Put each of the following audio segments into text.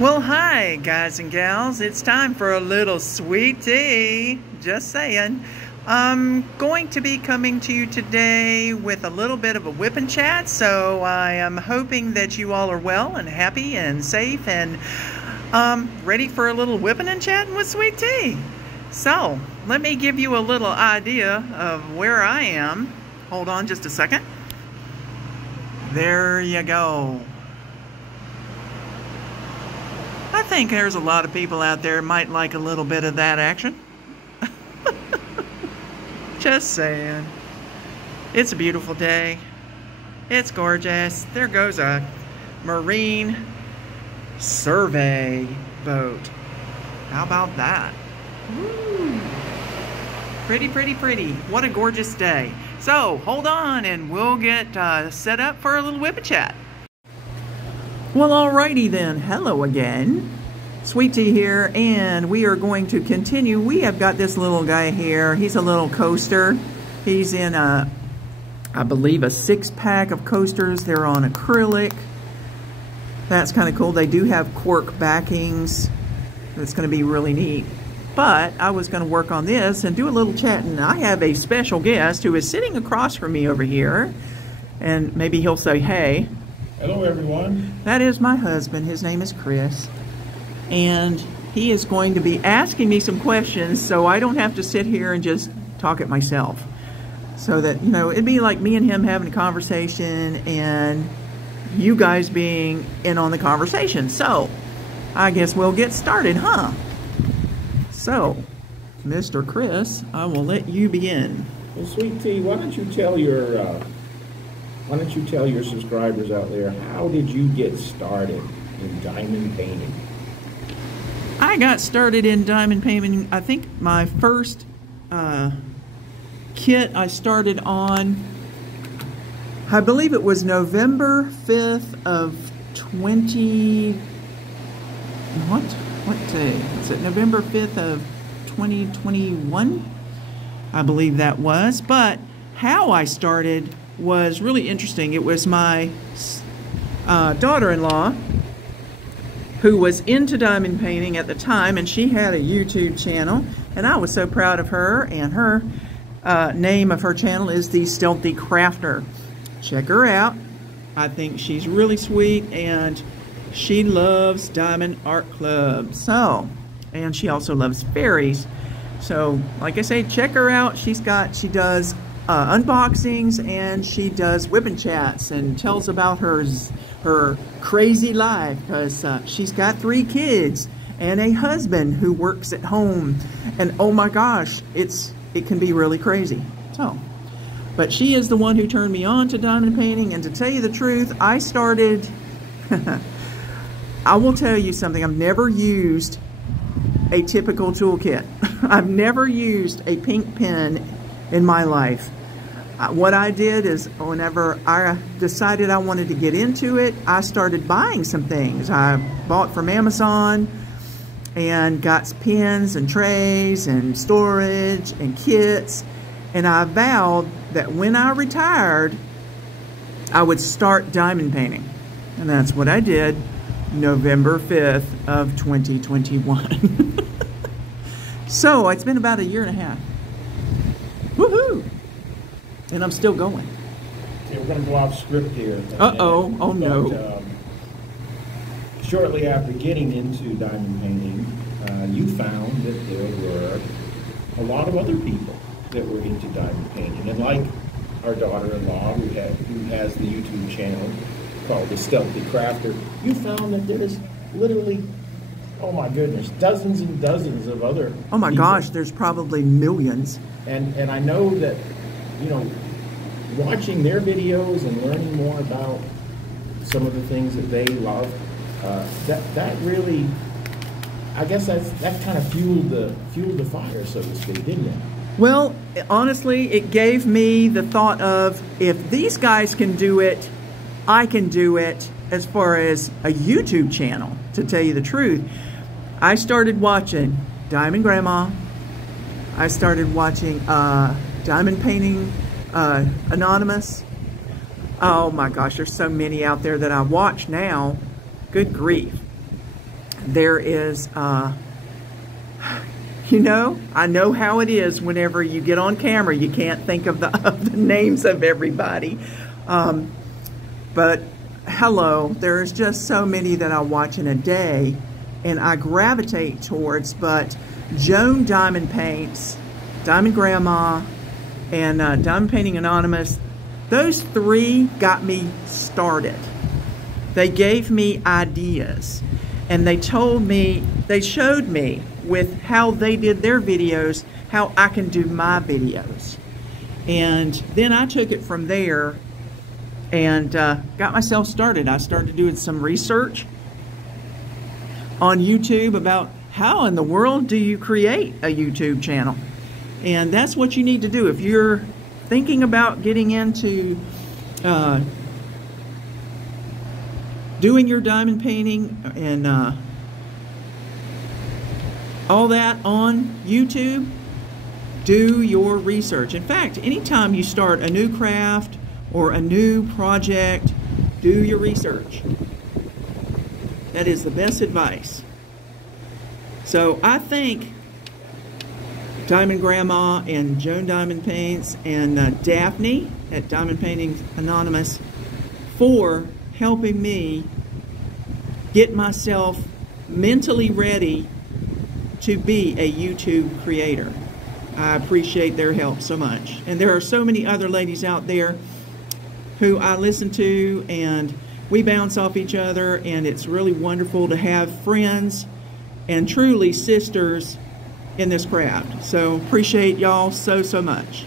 Well, hi, guys and gals. It's time for a little sweet tea. Just saying. I'm going to be coming to you today with a little bit of a whip and chat, so I am hoping that you all are well and happy and safe and ready for a little whipping and chatting with sweet tea. So, let me give you a little idea of where I am. Hold on just a second. There you go. I think there's a lot of people out there might like a little bit of that action. Just saying. It's a beautiful day. It's gorgeous. There goes a marine survey boat. How about that? Woo. Pretty, pretty, pretty. What a gorgeous day. So, hold on and we'll get set up for a little whip and chat. Well, alrighty then. Hello again. Sweet Tea here, and we are going to continue. We have got this little guy here. He's a little coaster. He's in I believe a 6-pack of coasters. They're on acrylic. That's kind of cool. They do have cork backings. That's going to be really neat. But I was going to work on this and do a little chat, and I have a special guest who is sitting across from me over here, and maybe he'll say, hey. Hello, everyone. That is my husband. His name is Chris. And he is going to be asking me some questions so I don't have to sit here and just talk it myself. So that, you know, it'd be like me and him having a conversation and you guys being in on the conversation. So, I guess we'll get started, huh? So, Mr. Chris, I will let you begin. Well, Sweet Tea, why don't you tell your subscribers out there, how did you get started in diamond painting? I got started in diamond painting, I think my first kit I started on, I believe it was November 5th of what day? Is it November 5th of 2021? I believe that was. But how I started was really interesting. It was my daughter-in-law who was into diamond painting at the time, and she had a YouTube channel, and I was so proud of her, and her name of her channel is The Stealthy Crafter. Check her out. I think she's really sweet, and she loves Diamond Art Club. So, and she also loves fairies. So, like I say, check her out. She does unboxings, and she does whip and chats and tells about her crazy life, because she's got 3 kids and a husband who works at home, and oh my gosh, it can be really crazy. So, but she is the one who turned me on to diamond painting, and to tell you the truth, I started I will tell you something, I've never used a typical toolkit. I've never used a pink pen in my life. What I did is, whenever I decided I wanted to get into it, I started buying some things. I bought from Amazon and got pens and trays and storage and kits, and I vowed that when I retired, I would start diamond painting. And that's what I did, November 5th of 2021. So, it's been about a year and a half. Woohoo! And I'm still going. Okay, we're going to go off script here. Uh-oh. Oh, no. But, shortly after getting into diamond painting, you found that there were a lot of other people that were into diamond painting. And like our daughter-in-law, who has the YouTube channel called The Stealthy Crafter, you found that there is literally, oh my goodness, dozens and dozens of other Oh my people. gosh, there's probably millions. And I know that, you know, watching their videos and learning more about some of the things that they love, that really, I guess that kind of fueled the fire, so to speak, didn't it? Well, honestly, it gave me the thought of, if these guys can do it, I can do it, as far as a YouTube channel, to tell you the truth. I started watching Diamond Grandma. I started watching Diamond Painting Anonymous. Oh my gosh, there's so many out there that I watch now. Good grief. There is, you know, I know how it is whenever you get on camera. You can't think of the names of everybody. But hello, there's just so many that I watch in a day and I gravitate towards. But Joan Diamond Paints, Diamond Grandma, and Diamond Painting Anonymous, those three got me started. They gave me ideas, and they told me, they showed me with how they did their videos, how I can do my videos. And then I took it from there and got myself started. I started doing some research on YouTube about how in the world do you create a YouTube channel. And that's what you need to do if you're thinking about getting into doing your diamond painting and all that on YouTube. Do your research. In fact, anytime you start a new craft or a new project, do your research. That is the best advice. So I think Diamond Grandma and Joan Diamond Paints and Daphne at Diamond Painting Anonymous for helping me get myself mentally ready to be a YouTube creator. I appreciate their help so much. And there are so many other ladies out there who I listen to, and we bounce off each other, and it's really wonderful to have friends and truly sisters in this craft. So appreciate y'all so much.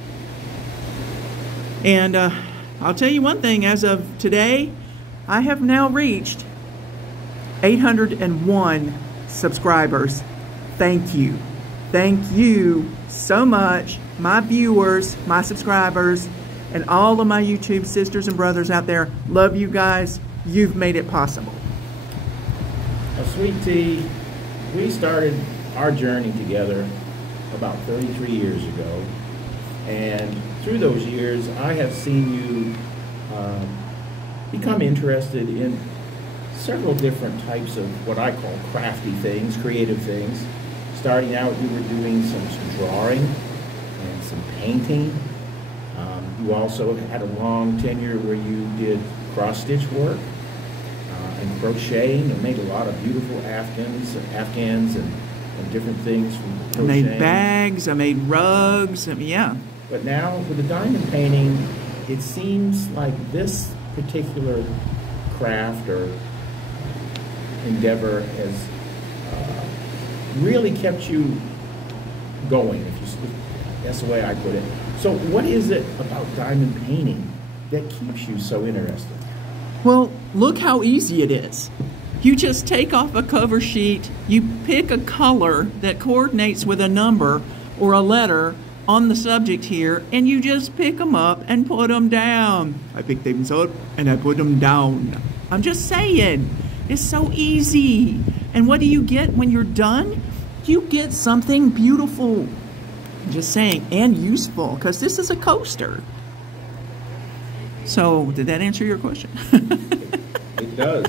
And I'll tell you one thing, as of today, I have now reached 801 subscribers. Thank you. Thank you so much, my viewers, my subscribers, and all of my YouTube sisters and brothers out there. Love you guys. You've made it possible. Well, Sweet Tea, we started our journey together about 33 years ago. And through those years, I have seen you become interested in several different types of what I call crafty things, creative things. Starting out, you were doing some drawing and some painting. You also had a long tenure where you did cross-stitch work and crocheting, and made a lot of beautiful Afghans and different things from crocheting. I made bags, I made rugs, yeah. But now with the diamond painting, it seems like this particular craft or endeavor has really kept you going, that's the way I put it. So what is it about diamond painting that keeps you so interested? Well, look how easy it is. You just take off a cover sheet, you pick a color that coordinates with a number or a letter on the subject here, and you just pick them up and put them down. I pick them up and I put them down. I'm just saying, it's so easy. And what do you get when you're done? You get something beautiful. I'm just saying, and useful, because this is a coaster. So, did that answer your question? It does.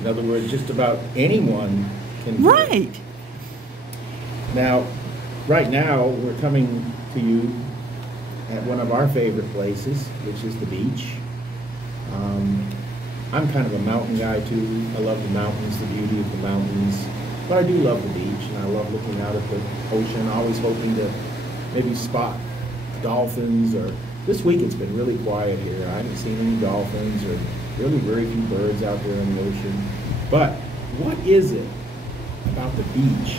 In other words, just about anyone can do it. Right. Now, right now, we're coming to you at one of our favorite places, which is the beach. I'm kind of a mountain guy too. I love the mountains, the beauty of the mountains. But I do love the beach, and I love looking out at the ocean, always hoping to maybe spot dolphins. Or this week it's been really quiet here. I haven't seen any dolphins or really very few birds out there in the ocean. But what is it about the beach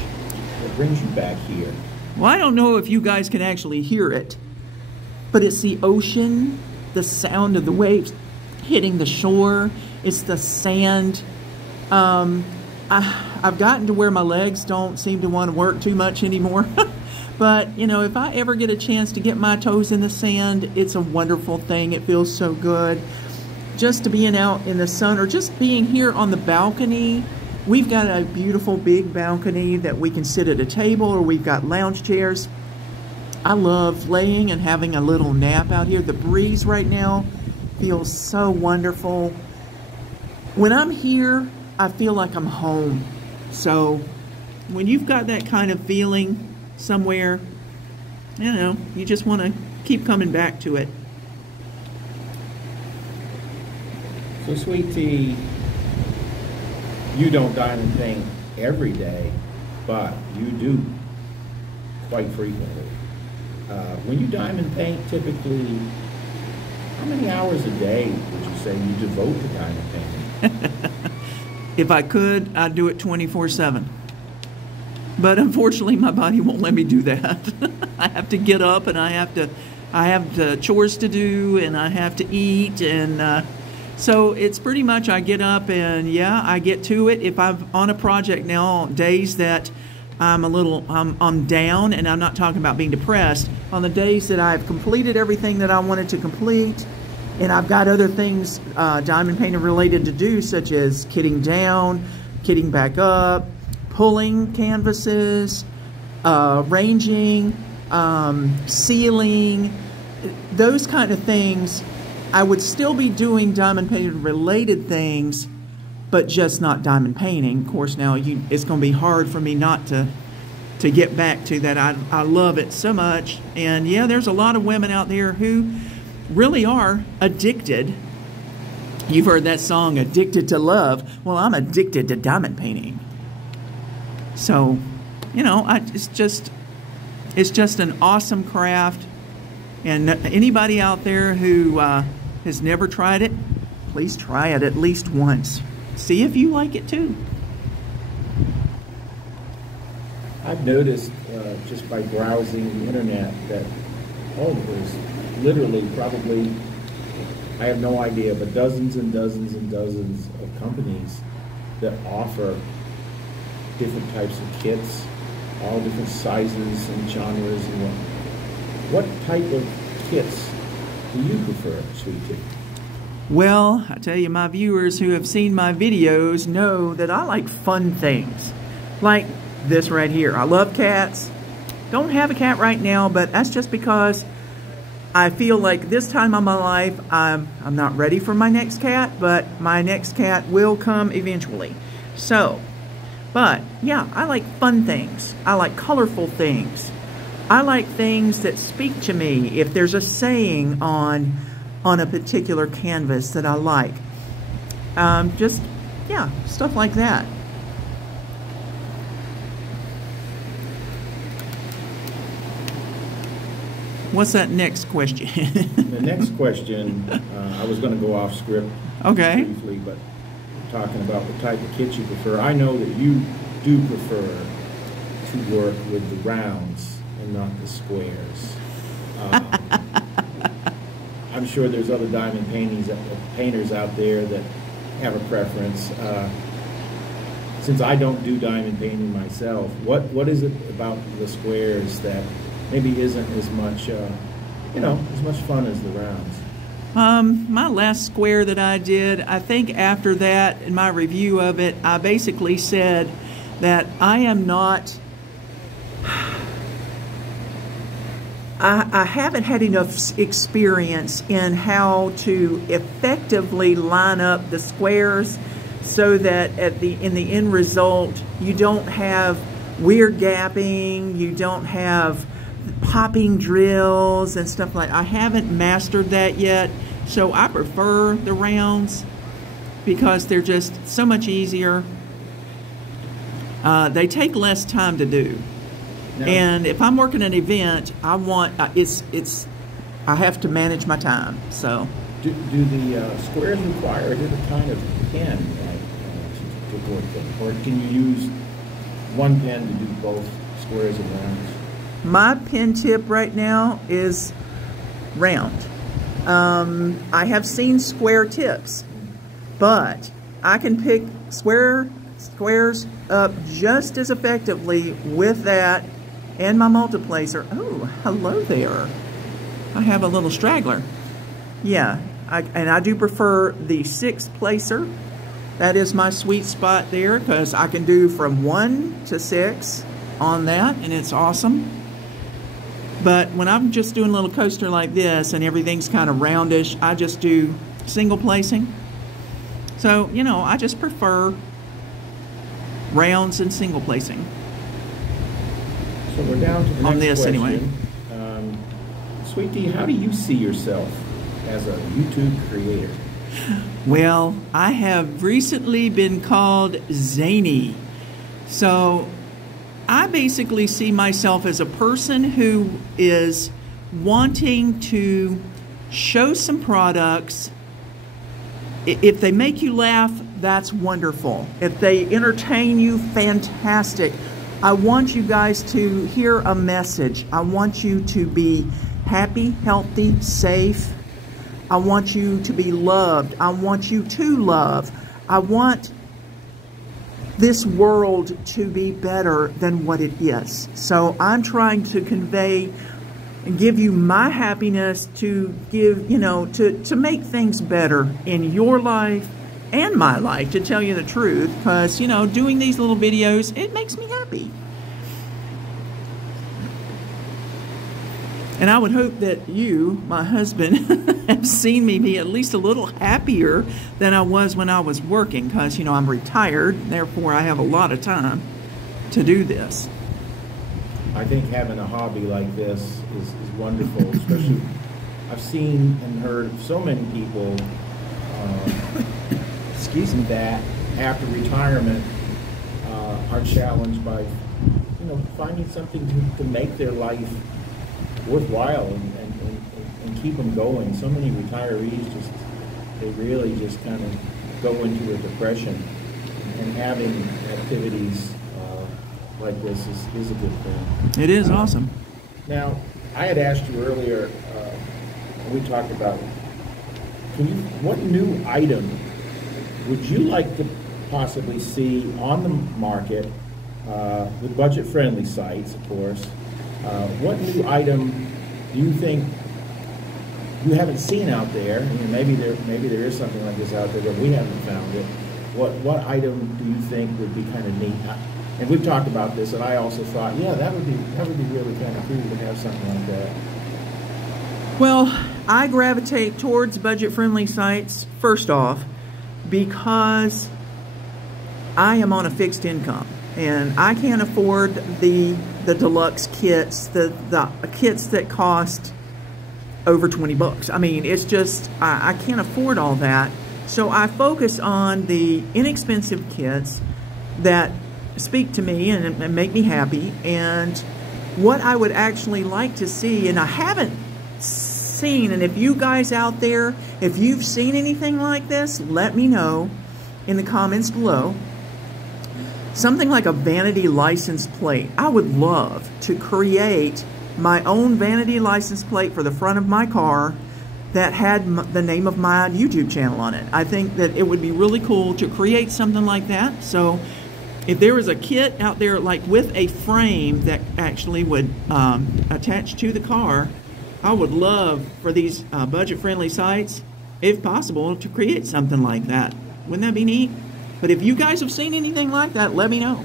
that brings you back here? Well, I don't know if you guys can actually hear it, but it's the ocean, the sound of the waves hitting the shore. It's the sand. I've gotten to where my legs don't seem to want to work too much anymore. But, you know, if I ever get a chance to get my toes in the sand, it's a wonderful thing. It feels so good. Just to being out in the sun, or just being here on the balcony. We've got a beautiful big balcony that we can sit at a table, or we've got lounge chairs. I love laying and having a little nap out here. The breeze right now feels so wonderful. When I'm here, I feel like I'm home. So when you've got that kind of feeling somewhere, you know, you just want to keep coming back to it. So, Sweet Tea, you don't diamond paint every day, but you do quite frequently. When you diamond paint, typically, how many hours a day would you say you devote to diamond painting? If I could, I'd do it 24/7. But unfortunately, my body won't let me do that. I have to get up, and I have the chores to do, and I have to eat, and so it's pretty much I get up and yeah, I get to it. If I'm on a project now, days that I'm down, and I'm not talking about being depressed, on the days that I've completed everything that I wanted to complete, and I've got other things diamond painting related to do, such as kitting down, kitting back up, pulling canvases, ranging, sealing, those kind of things. I would still be doing diamond painting related things, but just not diamond painting. Of course, now it's going to be hard for me not to get back to that. I love it so much. And yeah, there's a lot of women out there who really are addicted. You've heard that song, Addicted to Love. Well, I'm addicted to diamond painting. So, you know, it's just an awesome craft. And anybody out there who has never tried it, please try it at least once. See if you like it too. I've noticed just by browsing the internet that, there's literally probably, I have no idea, but dozens and dozens and dozens of companies that offer different types of kits, all different sizes and genres and what type of kits do you prefer, Sweet Tea? Well, I tell you, my viewers who have seen my videos know that I like fun things. Like this right here. I love cats. Don't have a cat right now, but that's just because I feel like this time of my life, I'm not ready for my next cat, but my next cat will come eventually. So, but yeah, I like fun things. I like colorful things. I like things that speak to me. If there's a saying on a particular canvas that I like. Just, yeah, stuff like that. What's that next question? The next question, I was going to go off script briefly, but talking about the type of kits you prefer. I know that you do prefer to work with the rounds and not the squares. I'm sure there's other diamond painters out there that have a preference. Since I don't do diamond painting myself, what is it about the squares that maybe isn't as much, as much fun as the rounds? My last square that I did, I think after that, in my review of it, I basically said that I am not... I haven't had enough experience in how to effectively line up the squares so that in the end result you don't have weird gapping, you don't have popping drills and stuff like that. I haven't mastered that yet, so I prefer the rounds because they're just so much easier. They take less time to do. No. And if I'm working an event, I want I have to manage my time. So, do the squares require a different kind of pen to work them, or can you use one pen to do both squares and rounds? My pen tip right now is round. I have seen square tips, but I can pick squares up just as effectively with that and my multiplacer. Oh, hello there. I have a little straggler. Yeah, and I do prefer the 6 placer. That is my sweet spot there because I can do from 1 to 6 on that, and it's awesome. But when I'm just doing a little coaster like this and everything's kind of roundish, I just do single placing. So, I just prefer rounds and single placing. So we're down to the next On this, question. anyway. Sweet Tea, how do you see yourself as a YouTube creator? Well, I have recently been called zany. So I basically see myself as a person who is wanting to show some products. If they make you laugh, that's wonderful. If they entertain you, fantastic. I want you guys to hear a message. I want you to be happy, healthy, safe. I want you to be loved. I want you to love. I want this world to be better than what it is. So I'm trying to convey and give you my happiness, to give, to make things better in your life and my life, to tell you the truth, because, doing these little videos, it makes me happy. And I would hope that you, my husband, have seen me be at least a little happier than I was when I was working, because, I'm retired, therefore I have a lot of time to do this. I think having a hobby like this is wonderful, especially I've seen and heard so many people, that after retirement are challenged by, finding something to make their life worthwhile and keep them going. So many retirees they really just kind of go into a depression, and having activities like this is a good thing. It is awesome. Now, I had asked you earlier, we talked about, what new item would you like to possibly see on the market with budget-friendly sites, of course? What new item do you think you haven't seen out there? Maybe there is something like this out there that we haven't found it. What item do you think would be kind of neat? And we've talked about this, and I also thought, yeah, that would be really kind of cool to have something like that. Well, I gravitate towards budget-friendly sites, first off, because I am on a fixed income, and I can't afford the deluxe kits, the kits that cost over 20 bucks. I mean, it's just, I can't afford all that. So I focus on the inexpensive kits that speak to me and make me happy. And what I would actually like to see, and I haven't seen, and if you guys out there, if you've seen anything like this, let me know in the comments below. Something like a vanity license plate. I would love to create my own vanity license plate for the front of my car that had the name of my YouTube channel on it. I think that it would be really cool to create something like that. So if there was a kit out there like with a frame that actually would attach to the car, I would love for these budget-friendly sites, if possible, to create something like that. Wouldn't that be neat? But if you guys have seen anything like that, let me know.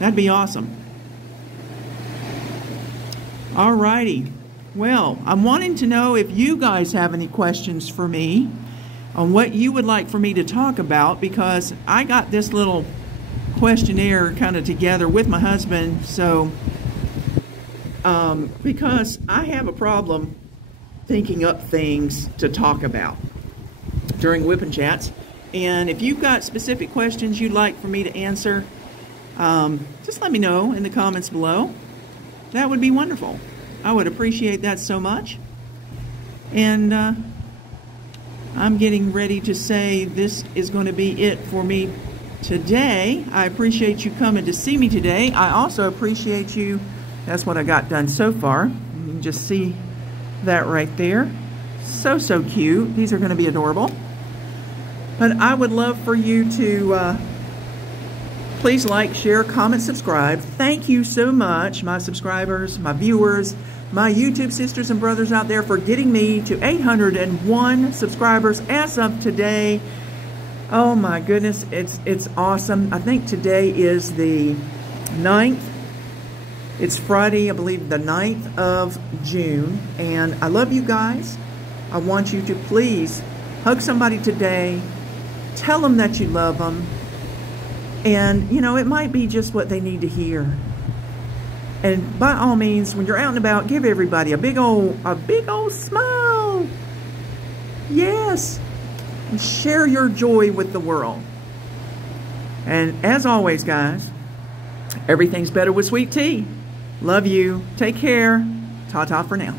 That'd be awesome. Alrighty. Well, I'm wanting to know if you guys have any questions for me on what you would like for me to talk about, because I got this little questionnaire kind of together with my husband. So, because I have a problem thinking up things to talk about during WIP and chats. And if you've got specific questions you'd like for me to answer, just let me know in the comments below. That would be wonderful. I would appreciate that so much. And I'm getting ready to say this is going to be it for me today. I appreciate you coming to see me today. I also appreciate you. That's what I got done so far. You can just see that right there. So cute. These are going to be adorable. But I would love for you to please like, share, comment, subscribe. Thank you so much, my subscribers, my viewers, my YouTube sisters and brothers out there, for getting me to 801 subscribers as of today. Oh my goodness, it's awesome. I think today is the 9th. It's Friday, I believe, the 9th of June. And I love you guys. I want you to please hug somebody today. Tell them that you love them. And, you know, it might be just what they need to hear. And by all means, when you're out and about, give everybody a big old smile. Yes. And share your joy with the world. And as always, guys, everything's better with sweet tea. Love you. Take care. Ta-ta for now.